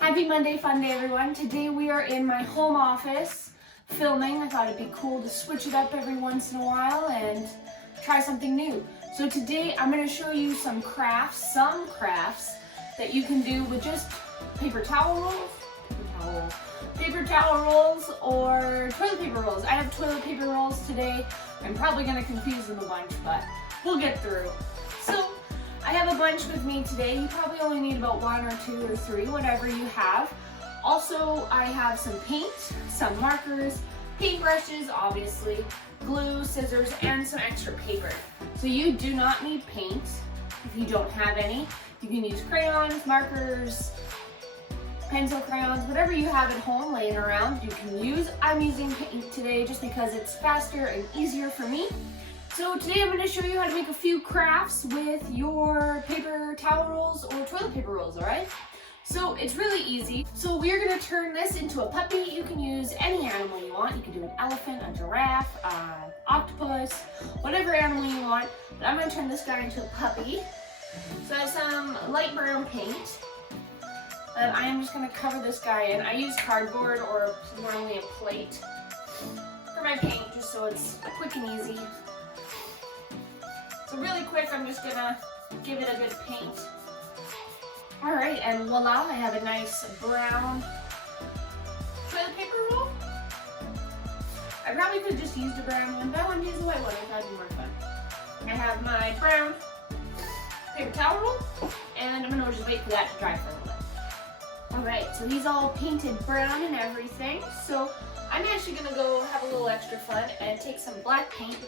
Happy Monday, fun day, everyone. Today we are in my home office filming. I thought it'd be cool to switch it up every once in a while and try something new. So today I'm going to show you some crafts that you can do with just paper towel rolls or toilet paper rolls. I have toilet paper rolls today. I'm probably going to confuse them a bunch, but we'll get through. So I have a bunch with me today. You probably only need about 1 or 2 or 3, whatever you have. Also, I have some paint, some markers, paintbrushes, obviously, glue, scissors, and some extra paper. So you do not need paint if you don't have any. You can use crayons, markers, pencil crayons, whatever you have at home laying around, you can use. I'm using paint today just because it's faster and easier for me. So today I'm going to show you how to make a few crafts with your paper towel rolls or toilet paper rolls, alright? So it's really easy. So we're going to turn this into a puppy. You can use any animal you want. You can do an elephant, a giraffe, an octopus, whatever animal you want. But I'm going to turn this guy into a puppy. So I have some light brown paint. And I am just going to cover this guy in. I use cardboard or normally a plate for my paint, just so it's quick and easy. So really quick, I'm just gonna give it a good paint. All right, and voila, I have a nice brown toilet paper roll. I probably could have just used a brown one, but I wanted to use a white one. I thought it'd be more fun. I have my brown paper towel roll, and I'm gonna just wait for that to dry for a little bit. All right, so he's all painted brown and everything. So I'm actually gonna go have a little extra fun and take some black paint.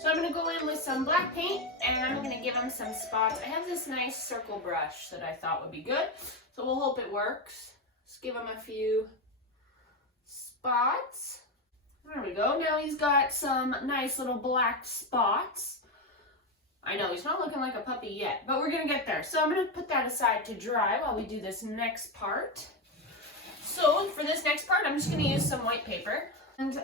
So I'm going to go in with some black paint and I'm going to give him some spots. I have this nice circle brush that I thought would be good, so we'll hope it works. Just give him a few spots. There we go. Now he's got some nice little black spots. I know he's not looking like a puppy yet, but we're going to get there. So I'm going to put that aside to dry while we do this next part. So for this next part, I'm just going to use some white paper. And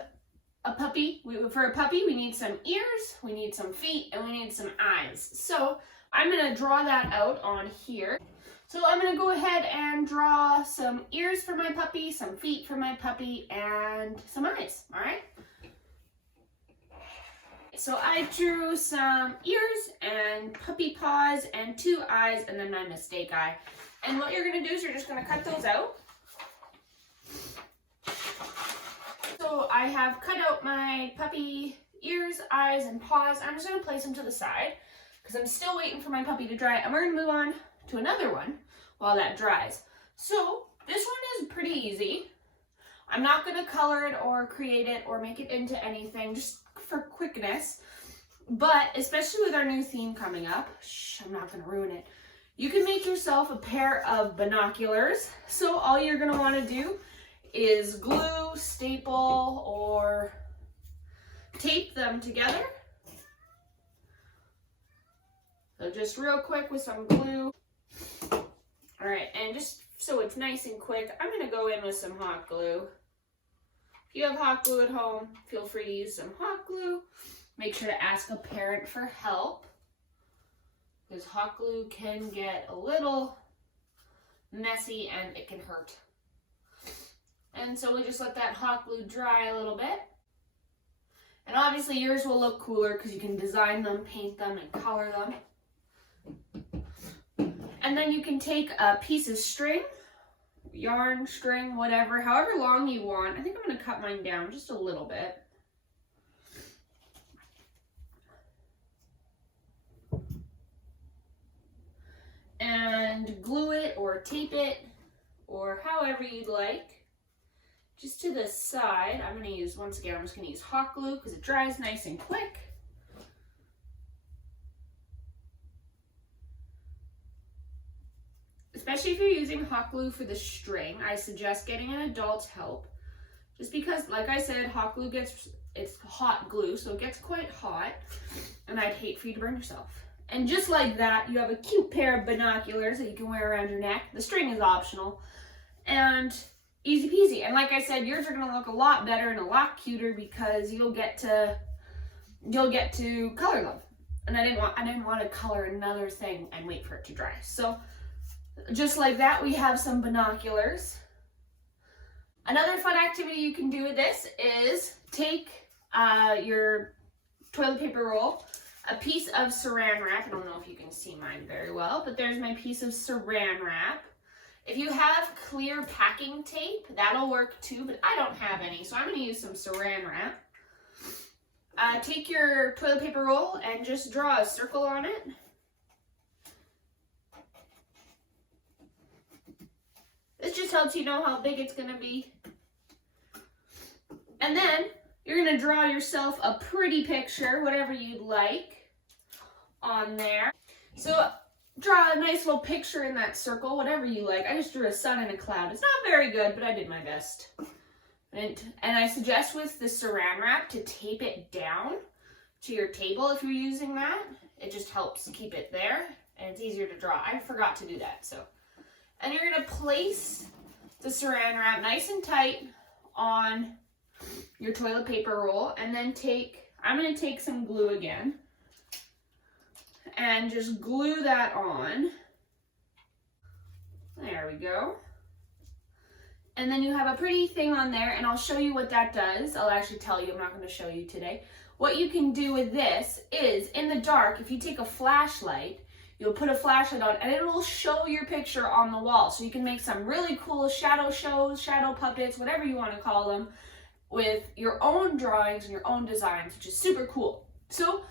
for a puppy, we need some ears, we need some feet, and we need some eyes. So I'm going to draw that out on here. So I'm going to go ahead and draw some ears for my puppy, some feet for my puppy, and some eyes, all right? So I drew some ears and puppy paws and 2 eyes and then my mistake eye. And what you're going to do is you're just going to cut those out. So I have cut out my puppy ears, eyes, and paws. I'm just going to place them to the side because I'm still waiting for my puppy to dry. And we're going to move on to another one while that dries. So this one is pretty easy. I'm not going to color it or create it or make it into anything just for quickness. But especially with our new theme coming up, I'm not going to ruin it. You can make yourself a pair of binoculars. So all you're going to want to do is glue, staple, or tape them together. So just real quick with some glue. All right, and just so it's nice and quick, I'm gonna go in with some hot glue. If you have hot glue at home, feel free to use some hot glue. Make sure to ask a parent for help, because hot glue can get a little messy and it can hurt. And so we just let that hot glue dry a little bit. And obviously yours will look cooler because you can design them, paint them, and color them. And then you can take a piece of string, yarn, string, whatever, however long you want. I think I'm going to cut mine down just a little bit. And glue it or tape it or however you'd like. Just to the side, I'm going to use, once again, I'm just going to use hot glue because it dries nice and quick. Especially if you're using hot glue for the string, I suggest getting an adult's help. Just because, like I said, hot glue it's hot glue, so it gets quite hot, and I'd hate for you to burn yourself. And just like that, you have a cute pair of binoculars that you can wear around your neck. The string is optional. And easy peasy. And like I said, yours are going to look a lot better and a lot cuter because you'll get to color them. and I didn't want to color another thing and wait for it to dry. So just like that, we have some binoculars. Another fun activity you can do with this is take your toilet paper roll, a piece of saran wrap. I don't know if you can see mine very well, but there's my piece of saran wrap. If you have clear packing tape, that'll work too, but I don't have any, so I'm going to use some saran wrap. Take your toilet paper roll and just draw a circle on it. This just helps you know how big it's going to be. And then you're going to draw yourself a pretty picture, whatever you'd like, on there. So draw a nice little picture in that circle, whatever you like. I just drew a sun and a cloud. It's not very good, but I did my best. And I suggest with the saran wrap to tape it down to your table if you're using that. It just helps keep it there, and it's easier to draw. I forgot to do that, so. And you're going to place the saran wrap nice and tight on your toilet paper roll, and then I'm going to take some glue again and just glue that on. There we go. And then you have a pretty thing on there, and I'll show you what that does. I'll actually tell you, I'm not going to show you today. What you can do with this is, in the dark, if you take a flashlight, you'll put a flashlight on, and it will show your picture on the wall. So you can make some really cool shadow shows, shadow puppets, whatever you want to call them, with your own drawings and your own designs, which is super cool. So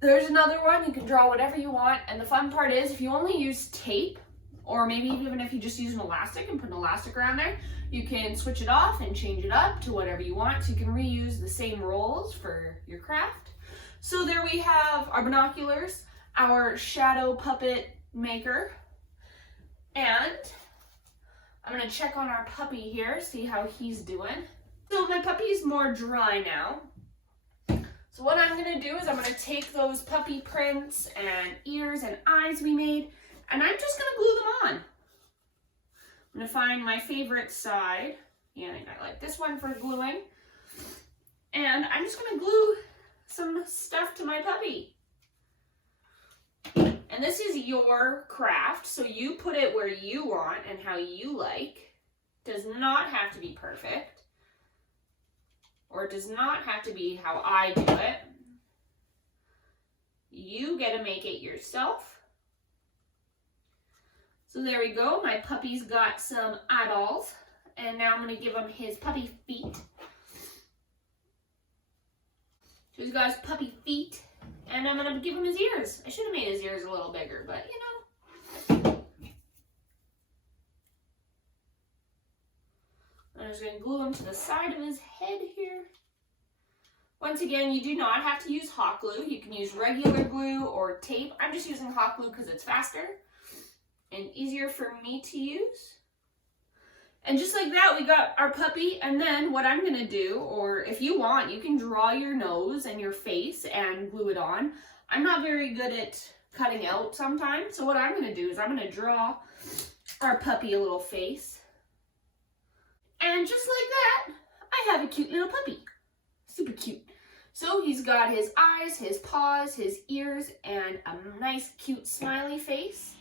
there's another one. You can draw whatever you want, and the fun part is, if you only use tape, or maybe even if you just use an elastic and put an elastic around there, you can switch it off and change it up to whatever you want. So you can reuse the same rolls for your craft. So there we have our binoculars, our shadow puppet maker, and I'm going to check on our puppy here, see how he's doing. So my puppy's more dry now. So what I'm going to do is I'm going to take those puppy prints and ears and eyes we made, and I'm just going to glue them on. I'm going to find my favorite side. Yeah, I think I like this one for gluing. And I'm just going to glue some stuff to my puppy. And this is your craft, so you put it where you want and how you like. Does not have to be perfect. Or it does not have to be how I do it. You get to make it yourself. So there we go. My puppy's got some eyeballs. And now I'm going to give him his puppy feet. So he's got his puppy feet. And I'm going to give him his ears. I should have made his ears a little bigger, but you know. I'm just going to glue him to the side of his head here. Once again, you do not have to use hot glue. You can use regular glue or tape. I'm just using hot glue because it's faster and easier for me to use. And just like that, we got our puppy. And then what I'm going to do, or if you want, you can draw your nose and your face and glue it on. I'm not very good at cutting out sometimes. So what I'm going to do is I'm going to draw our puppy a little face. And just like that, I have a cute little puppy. Super cute. So he's got his eyes, his paws, his ears, and a nice cute smiley face.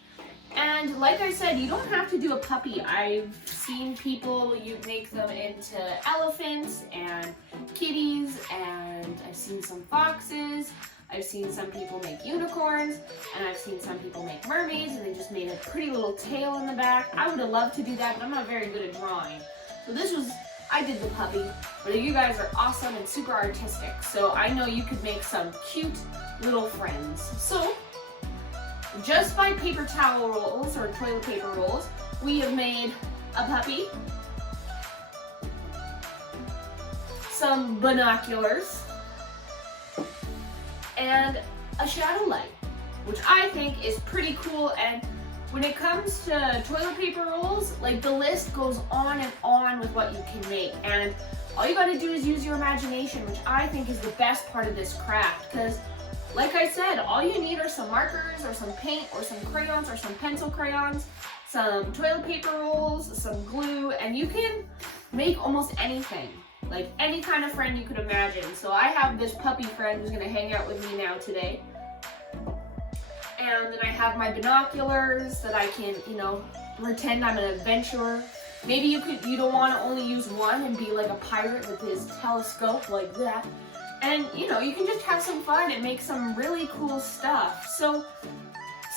And like I said, you don't have to do a puppy. I've seen people, you make them into elephants and kitties, and I've seen some foxes. I've seen some people make unicorns, and I've seen some people make mermaids, and they just made a pretty little tail in the back. I would have loved to do that, but I'm not very good at drawing. So I did the puppy, but you guys are awesome and super artistic. So I know you could make some cute little friends. So just by paper towel rolls or toilet paper rolls, we have made a puppy, some binoculars, and a shadow light, which I think is pretty cool. And when it comes to toilet paper rolls, like, the list goes on and on with what you can make. And all you gotta do is use your imagination, which I think is the best part of this craft. Because, like I said, all you need are some markers or some paint or some crayons or some pencil crayons, some toilet paper rolls, some glue, and you can make almost anything. like any kind of friend you could imagine. So I have this puppy friend who's gonna hang out with me now today. And then I have my binoculars that I can, pretend I'm an adventurer. Maybe you don't want to only use one and be like a pirate with his telescope like that. And you can just have some fun and make some really cool stuff. So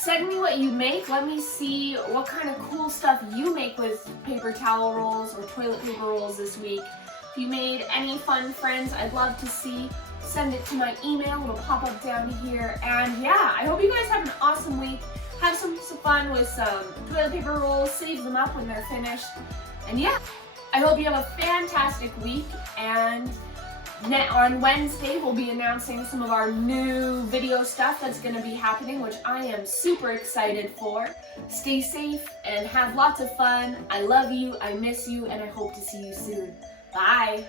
send me what you make. Let me see what kind of cool stuff you make with paper towel rolls or toilet paper rolls this week. If you made any fun friends, I'd love to see. Send it to my email. It'll pop up down here. And yeah, I hope you guys have an awesome week. Have some fun with some toilet paper rolls. Save them up when they're finished. And yeah, I hope you have a fantastic week. And on Wednesday, we'll be announcing some of our new video stuff that's going to be happening, which I am super excited for. Stay safe and have lots of fun. I love you, I miss you, and I hope to see you soon. Bye!